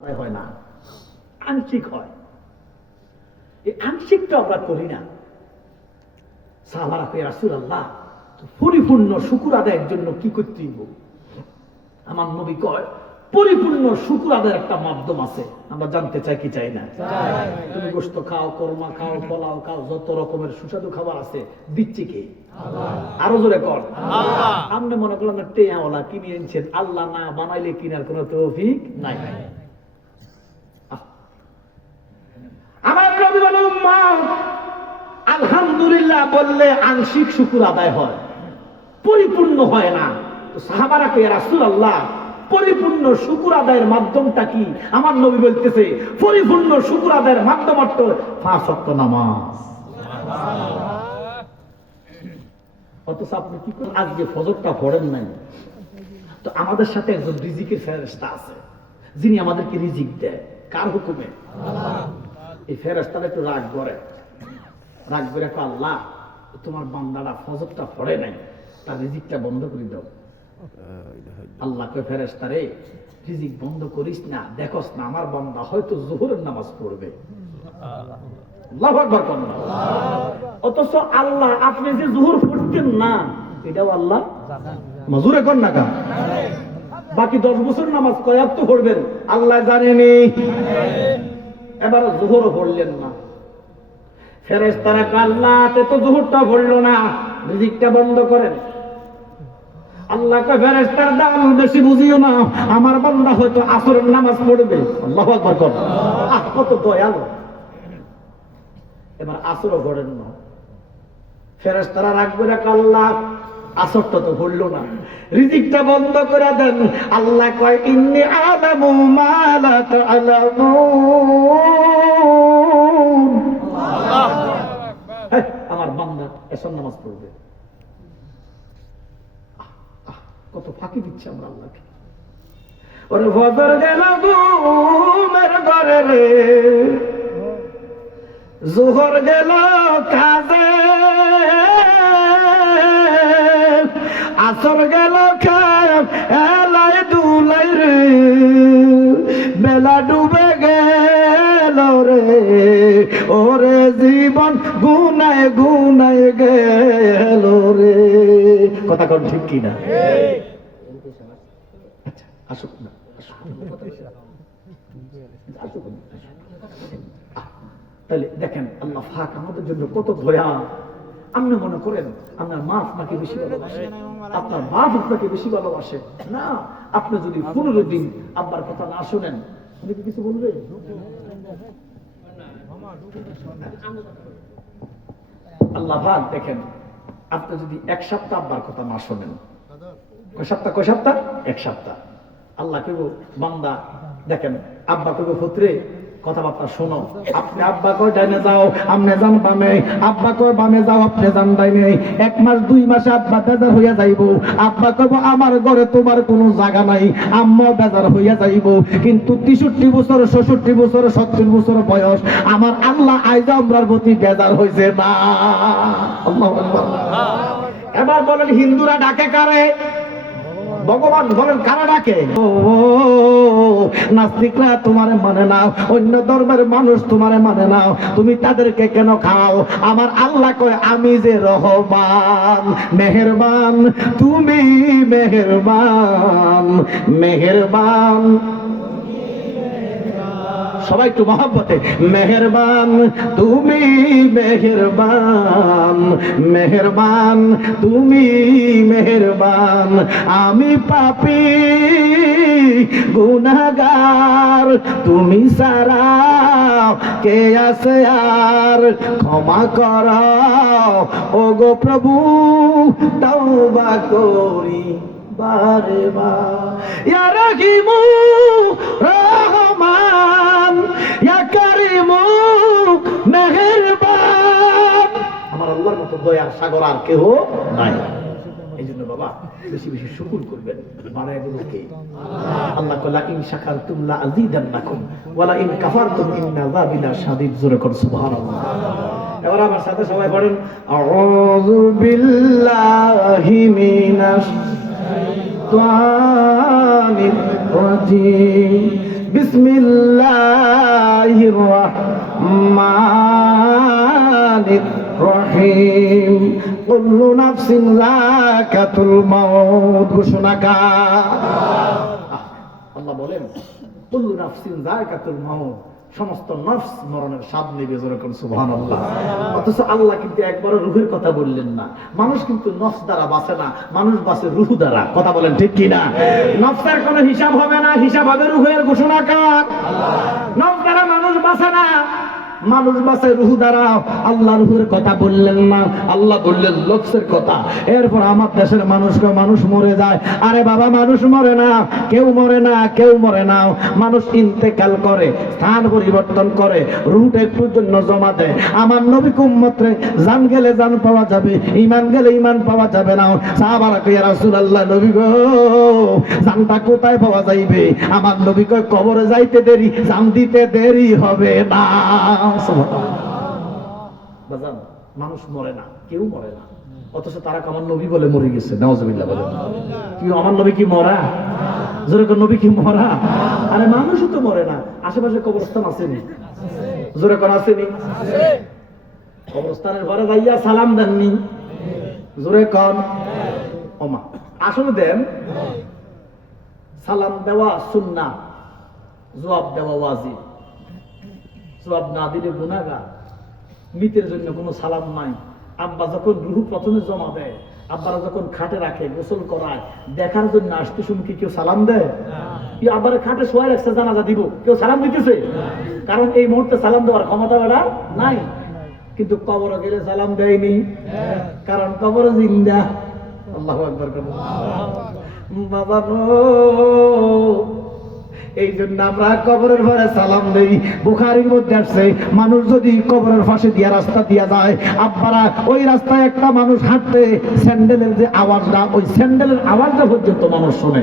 হয় না, আংশিক হয়। এই আংশিকটা আমরা করি না। সাহাবারা কয়, রাসূলুল্লাহ, পরিপূর্ণ শুকর আদায়ের জন্য কি করতে হইব? আমার নবী কয়, পরিপূর্ণ শুকর আদায়ের একটা মাধ্যম আছে। আমরা জানতে চাই কি চাই না? তুমি গোশত খাও, কোরমা খাও, পোলাও খাও, যত রকমের সুস্বাদু খাবার আছে, দিচ্ছে কে? আরো জোরে কর, আল্লাহ। আপনি মনে করলেন টেয়াওয়ালা কিনে এনেছেন, আল্লাহ না বানাইলে কিনার কোনো তৌফিক নাই। আমার নবী বলেন, উম্মত আলহামদুলিল্লাহ বললে আংশিক শুকর আদায় হয়, পরিপূর্ণ হয় না। তো সাহাবারা কয়, ইয়া রাসূলুল্লাহ, পরিপূর্ণ শুকর আদায়ের মাধ্যমটা কি? আমার নবী বলতেছে, পরিপূর্ণ শুকর আদায়ের মাধ্যম হচ্ছে 5 ওয়াক্ত নামাজ। অথচ আপনি কি করেন? আজকে ফজরটা পড়েন নাই। তো আমাদের সাথে একজন রিজিকের ফেরেশতা আছে, যিনি আমাদেরকে রিজিক দেয়। কার হুকুমে? আল্লাহ। এই ফেরেশতাটা একটু রাগ করে, আল্লাহ, তোমার বান্দারা ফজরটা পড়ে নাই, তার রিজিকটা বন্ধ করে দাও। আল্লাহ কয়, ফেরেশতারে, রিজিক বন্ধ করিস না, দেখোস না আমার বান্দা হয়তো যোহরের নামাজ পড়বে। আল্লাহু আকবার কোন। অথচ আল্লাহ, আপনি যে যোহর পড়তেন না, এটাও আল্লাহ মজুরে কর না। বাকি 10 বছর নামাজ কয়াত তো পড়বেন, আল্লাহ জানেনি। এবার যোহরও পড়লেন না। ফেরেশতারা কয়, আল্লাহ, তো যোহরটা পড়লো না, রিজিকটা বন্ধ করেন। আল্লাহ কয়, ফেরেশতার দাম বেশি বুঝিও না, আমার বান্দা হয়তো আসরের নামাজ পড়বে। আল্লাহু আকবার কর। কত দয়ালু। এবার আসরও পড়েন না। ফেরেশতারা রাগ করে কয়, আল্লাহ, আসরটা তো পড়লো না, রিজিকটা বন্ধ করে দেন। আল্লাহ কয়, ইন্নী আলামু মা লা তা'লামুন। আমার বান্দা এসব নামাজ পড়বে। কত ফাঁকি দিচ্ছে আমরা আল্লাহকে। ওরে ফজর গেল ঘুমের ঘরে রে, যোহর গেল কাজে, আসর গেল খেলায় দুলাই রে, বেলা ডুবে গেল রে, ওরে জীবন গুনায় গুনায় গেল রে। কথা কোন ঠিক কিনা? আচ্ছা, আসুক না, তাহলে দেখেন আল্লাহ পাক আমাদের জন্য কত দয়া। আপনি মনে করেন আপনার মা আপনাকে বেশি ভালোবাসে, আপনার বাপ আপনাকে বেশি ভালোবাসে না? আপনি যদি 15 দিন আব্বার কথা না শোনেন, উনি কি কিছু বলবে? আল্লাহ পাক দেখেন, আপনি যদি 1 সপ্তাহ আব্বার কথা না শোনেন, কয় সপ্তাহ? 1 সপ্তাহ। আল্লাহ কইব, বান্দা দেখেন, আব্বা কইব, পুত্রে কথাবার্তা শোনো। আপনি আব্বা কয় ডাইনে যাও, আপনি যান বামে, আব্বা কয় বামে যাও, আপনি যান ডাইনে। 1 মাস 2 মাসে আব্বা বেজার হইয়া যাইব। আব্বা কইব, আমার ঘরে তোমার কোনো জায়গা নাই, আম্মা বেজার হইয়া যাইব। কিন্তু 63 বছর, 66 বছর, 70 বছর বয়স, আমার আল্লাহ আইজা আমরার প্রতি বেজার হইছে না। আল্লাহু আকবার। এবার বলেন, হিন্দুরা ডাকে কারে? ভগবান। বলেন, কারা ডাকে? নাস্তিকরা তোমারে মানে না, অন্য ধর্মের মানুষ তোমারে মানে না, তুমি তাদেরকে কেন খাও? আমার আল্লাহ কয়, আমি যে রহমান, মেহেরবান, তুমি মেহেরবান, মেহেরবান। সবাই একটু মহব্বতে, মেহেরবান, তুমি মেহেরবান, মেহেরবান, তুমি মেহেরবান। আমি পাপী গুনাহগার, তুমি সারা কে আছে আর? ক্ষমা করো ওগো প্রভু, তওবা করি বারে বার। ইয়া রহিমু রহমান, ইয়া কারিমু মেহেরবান। আমার আল্লাহর মতো দয়ার সাগর আর কেউ নাই। এই জন্য বাবা বেশি বেশি শুকর করবেন। বাড়ায় দেব কে? আল্লাহ কলা, ইন শাকারতুম লা আযীদান্নাকুম ওয়া লা ইন কাফারতুম ইন্না আযাবি লাশাদীদ। জোরে করে সুবহানাল্লাহ। এবার আমার সাথে সবাই পড়েন, আউযু বিল্লাহি মিনাশ শাইতানির রাজিম। বিসমিল্লাহির রহমানির রহিম কুল্লু নাফসিন যাকাতুল মাউত। ঘোষণাকার আল্লাহ বলেন কুল্লু নাফসিন যাকাতুল মাউত, সমস্ত নফস মরণের স্বাদ নেবে। যেরকম সুবহানাল্লাহ। অথচ আল্লাহ কিন্তু একবার রূহের কথা বললেন না। মানুষ কিন্তু নফস দ্বারা বাঁচে না, মানুষ বাঁচে রূহ দ্বারা। কথা বলেন ঠিক কি না? নফসের কোনো হিসাব হবে না, হিসাব হবে রূহের। ঘোষণাকার নফস দ্বারা মানুষ বাঁচে না, মানুষ বাঁচে রূহ দ্বারা। আল্লাহ রূহের কথা বললেন না, আল্লাহ বললেন নফসের কথা। এরপর আমার দেশের মানুষ মরে যায়। আরে বাবা, মানুষ মরে না, কেউ মরে না, কেউ মরে না। মানুষ ইন্তেকাল করে, স্থান পরিবর্তন করে, রূহটা একটু জন্য জমা দেয়। আমার নবী উম্মতে জান গেলে জান পাওয়া যাবে, ঈমান গেলে ঈমান পাওয়া যাবে না। সাহাবারা কয়, ইয়া রাসূলুল্লাহ, নবী গো, জানটা কোথায় পাওয়া যাইবে? আমার নবী কয়, কবরে যাইতে দেরি, জান দিতে দেরি হবে না। বাজান, মানুষ মরে না, কেউ মরে না, অথচ তারা আমার নবী বলে মরে গেছে। নাউজুবিল্লাহ বলেন। কি আমার নবী কি মরা? জোরে কোন নবী কি মরা? আরে মানুষও তো মরে না। আশেপাশে কবরস্থান আসেনি? জোরে কোন আসেনি? কবরস্থানের ঘরে যাইয়া সালাম দেননি? জোরে কোন? ওমা আসলে দেন। সালাম দেওয়া সুন্নাহ, জবাব দেওয়া ওয়াজিব। জবাব না দিলে গুনাহগার। মৃতের জন্য কোনো সালাম নাই। আব্বা যখন রূহ প্রথমে জমা দেয়, আব্বারা যখন খাটে রাখে, গোসল করায়, দেখার জন্য আসতে শুনে কি কেউ সালাম দেয়? আব্বার খাটে শোয়া রাখছে, জানাজা দিব, কেউ সালাম দিতেছে? কারণ এই মুহূর্তে সালাম দেওয়ার ক্ষমতা বেড়া নাই। কিন্তু কবর গেলে সালাম দেয়নি, কারণ কবর জিন্দা। আল্লাহু আকবার। বাবা এই জন্য আমরা কবরের ঘরে সালাম দেই। বুখারীর মধ্যে আসছে, মানুষ যদি কবরের পাশে দিয়া রাস্তা দিয়া যায়, আব্বারা ওই রাস্তায় একটা মানুষ হাঁটতে, স্যান্ডেলের যে আওয়াজটা, ওই স্যান্ডেলের আওয়াজটা পর্যন্ত মানুষ শুনে।